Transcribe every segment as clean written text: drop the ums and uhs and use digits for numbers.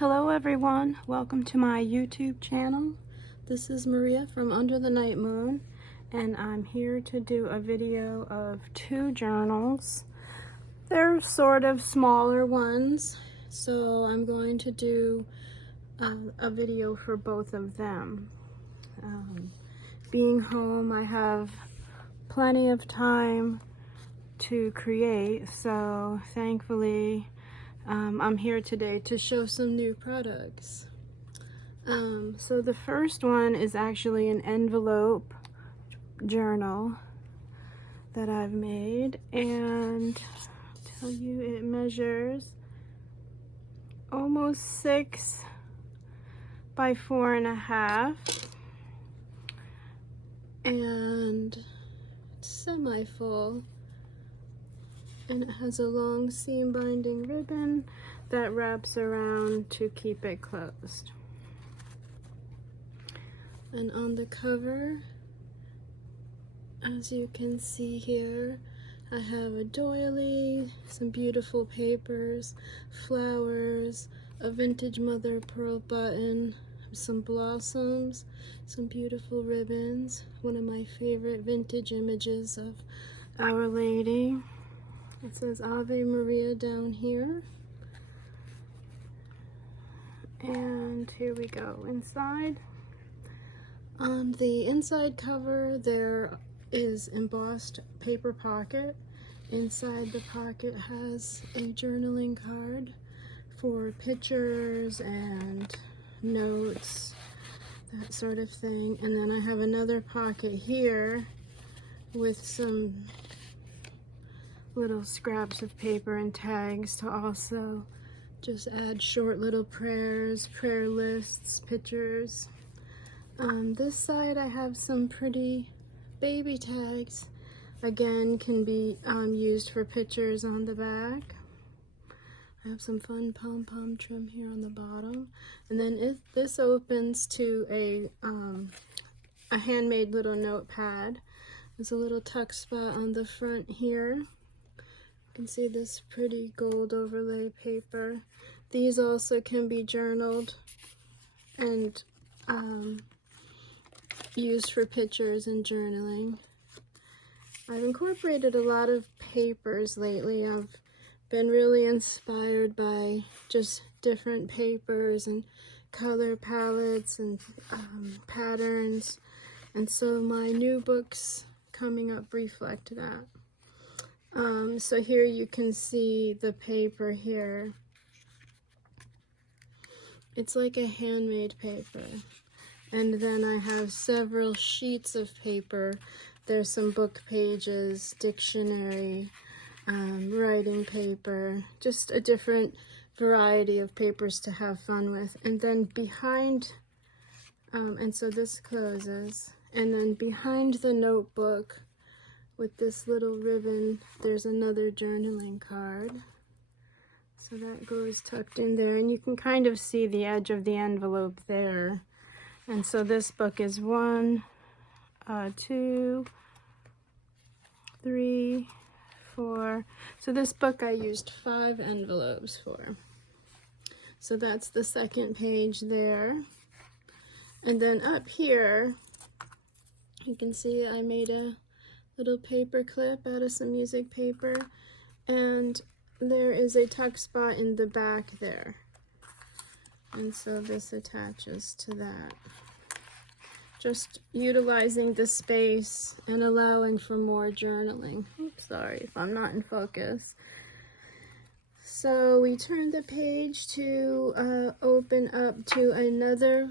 Hello everyone, welcome to my YouTube channel. This is Maria from Under the Night Moon, and I'm here to do a video of two journals. They're sort of smaller ones, so I'm going to do a video for both of them. Being home, I have plenty of time to create, so thankfully I'm here today to show some new products. So the first one is actually an envelope journal that I've made, and I'll tell you it measures almost 6 by 4.5, and it's semi-full. And it has a long seam binding ribbon that wraps around to keep it closed. And on the cover, as you can see here, I have a doily, some beautiful papers, flowers, a vintage mother of pearl button, some blossoms, some beautiful ribbons, one of my favorite vintage images of Our Lady. It says Ave Maria down here. And here we go inside. On the inside cover, there is embossed paper pocket. Inside the pocket has a journaling card for pictures and notes, that sort of thing. And then I have another pocket here with some little scraps of paper and tags to also just add short little prayers, prayer lists, pictures. On this side I have some pretty baby tags. Again, can be used for pictures on the back. I have some fun pom-pom trim here on the bottom. And then this opens to a handmade little notepad. There's a little tuck spot on the front here. You can see this pretty gold overlay paper. These also can be journaled and used for pictures and journaling. I've incorporated a lot of papers lately. I've been really inspired by just different papers and color palettes and patterns, and so my new books coming up reflect that. So here you can see the paper here. It's like a handmade paper. And then I have several sheets of paper. There's some book pages, dictionary, writing paper, just a different variety of papers to have fun with. And then behind, and so this closes, and then behind the notebook, with this little ribbon, there's another journaling card. So that goes tucked in there, and you can kind of see the edge of the envelope there. And so this book is 1, 2, 3, 4. So this book I used 5 envelopes for. So that's the second page there. And then up here, you can see I made a little paper clip out of some music paper, and there is a tuck spot in the back there, and so this attaches to that, just utilizing the space and allowing for more journaling. Oops, sorry if I'm not in focus. So we turn the page to open up to another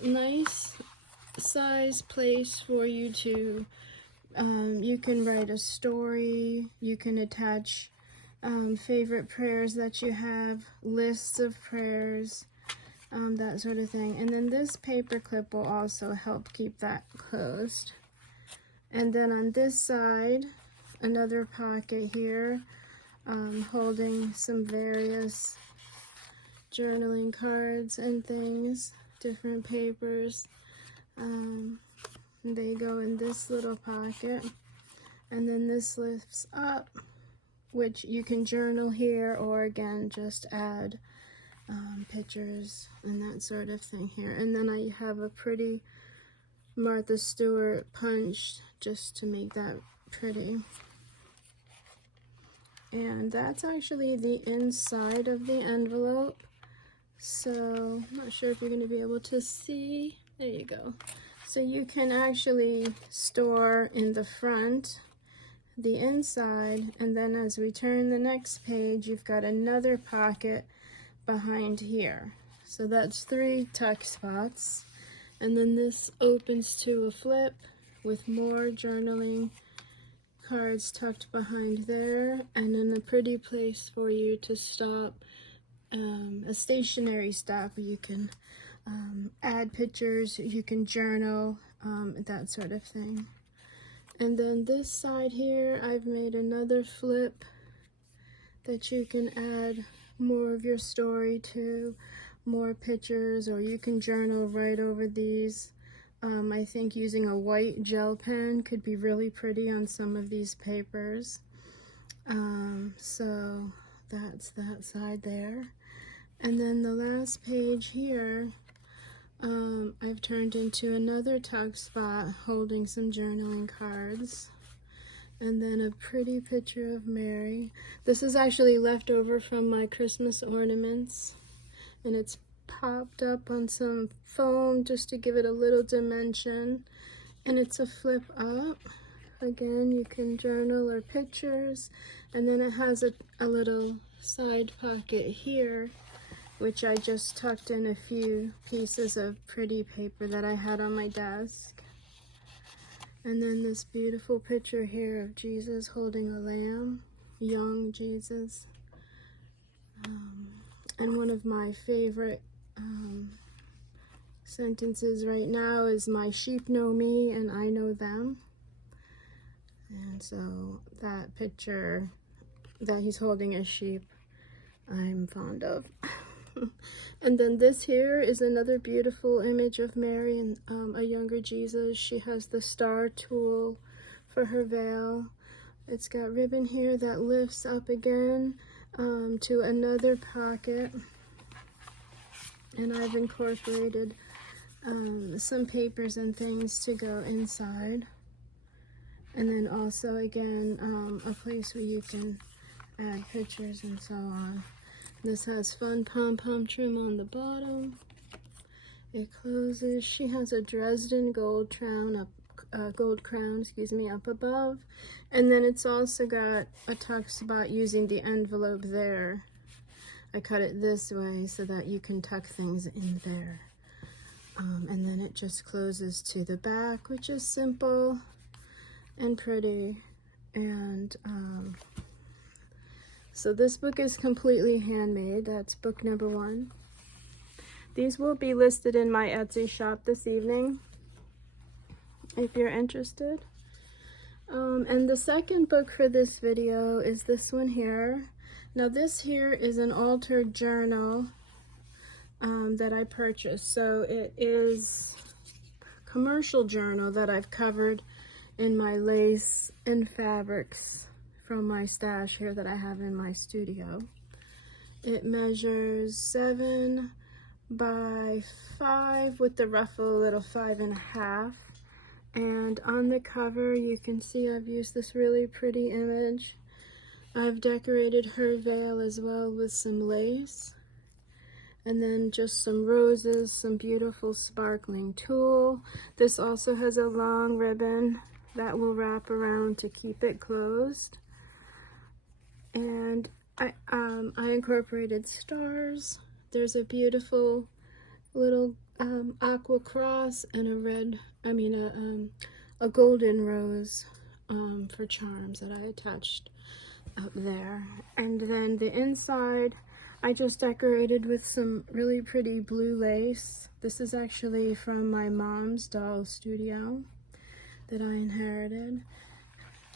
nice size place for you to you can write a story, you can attach favorite prayers that you have, lists of prayers, that sort of thing. And then this paper clip will also help keep that closed. And then on this side, another pocket here, holding some various journaling cards and things, different papers. They go in this little pocket, and then this lifts up, which you can journal here, or again just add pictures and that sort of thing here. And then I have a pretty Martha Stewart punch just to make that pretty. And that's actually the inside of the envelope. So I'm not sure if you're going to be able to see. There you go. So you can actually store in the front, the inside, and then as we turn the next page, you've got another pocket behind here. So that's 3 tuck spots. And then this opens to a flip with more journaling cards tucked behind there, and then a pretty place for you to stop, a stationary stop where you can add pictures, you can journal, that sort of thing. And then this side here, I've made another flip that you can add more of your story to, more pictures, or you can journal right over these. I think using a white gel pen could be really pretty on some of these papers. So that's that side there. And then the last page here, I've turned into another tuck spot holding some journaling cards. And then a pretty picture of Mary. This is actually left over from my Christmas ornaments, and it's popped up on some foam just to give it a little dimension. And it's a flip up. Again, you can journal or pictures. And then it has a little side pocket here, which I just tucked in a few pieces of pretty paper that I had on my desk. And then this beautiful picture here of Jesus holding a lamb, young Jesus. And one of my favorite sentences right now is, "My sheep know me and I know them." And so that picture that he's holding a sheep, I'm fond of. And then this here is another beautiful image of Mary and a younger Jesus. She has the star tool for her veil. It's got ribbon here that lifts up again to another pocket. And I've incorporated some papers and things to go inside. And then also, again, a place where you can add pictures and so on. This has fun pom-pom trim on the bottom. It closes. She has a Dresden gold crown up above. And then it's also got a tuck spot using the envelope there. I cut it this way so that you can tuck things in there. And then it just closes to the back, which is simple and pretty. And so this book is completely handmade. That's book number 1. These will be listed in my Etsy shop this evening, if you're interested. And the second book for this video is this one here. Now this here is an altered journal that I purchased. So it is a commercial journal that I've covered in my lace and fabrics from my stash here that I have in my studio. It measures 7 by 5 with the ruffle a little 5.5. And on the cover you can see I've used this really pretty image. I've decorated her veil as well with some lace. And then just some roses, some beautiful sparkling tulle. This also has a long ribbon that will wrap around to keep it closed. And I incorporated stars. There's a beautiful little aqua cross and a golden rose for charms that I attached up there. And then the inside, I just decorated with some really pretty blue lace. This is actually from my mom's doll studio that I inherited.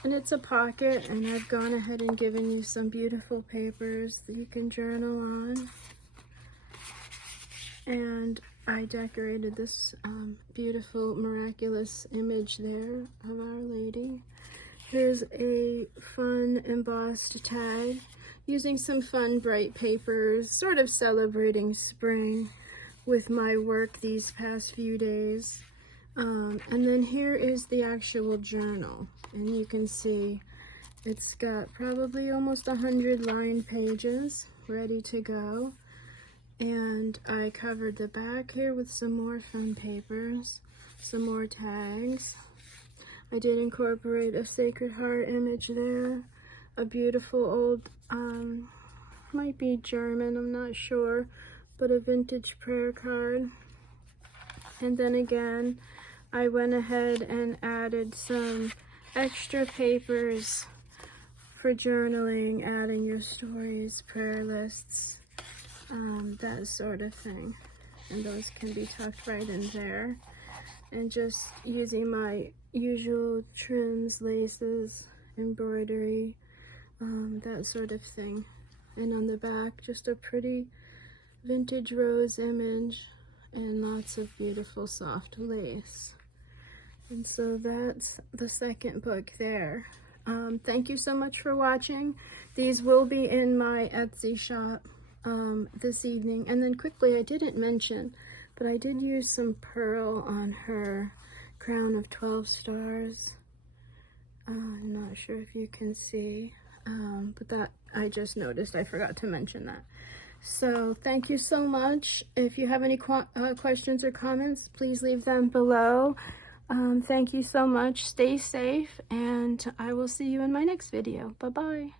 And it's a pocket, and I've gone ahead and given you some beautiful papers that you can journal on. And I decorated this beautiful miraculous image there of Our Lady. Here's a fun embossed tag. using some fun bright papers, sort of celebrating spring with my work these past few days. And then here is the actual journal, and you can see it's got probably almost 100 lined pages ready to go. And I covered the back here with some more fun papers, some more tags. I did incorporate a Sacred Heart image there, a beautiful old, might be German, I'm not sure, but a vintage prayer card. And then again, I went ahead and added some extra papers for journaling, adding your stories, prayer lists, that sort of thing. And those can be tucked right in there. And just using my usual trims, laces, embroidery, that sort of thing. And on the back, just a pretty vintage rose image and lots of beautiful soft lace. And so that's the second book there. Thank you so much for watching. These will be in my Etsy shop this evening. And then quickly, I didn't mention, but I did use some pearl on her crown of 12 stars. I'm not sure if you can see, but that I just noticed. I forgot to mention that. So thank you so much. If you have any questions or comments, please leave them below. Thank you so much. Stay safe, and I will see you in my next video. Bye-bye.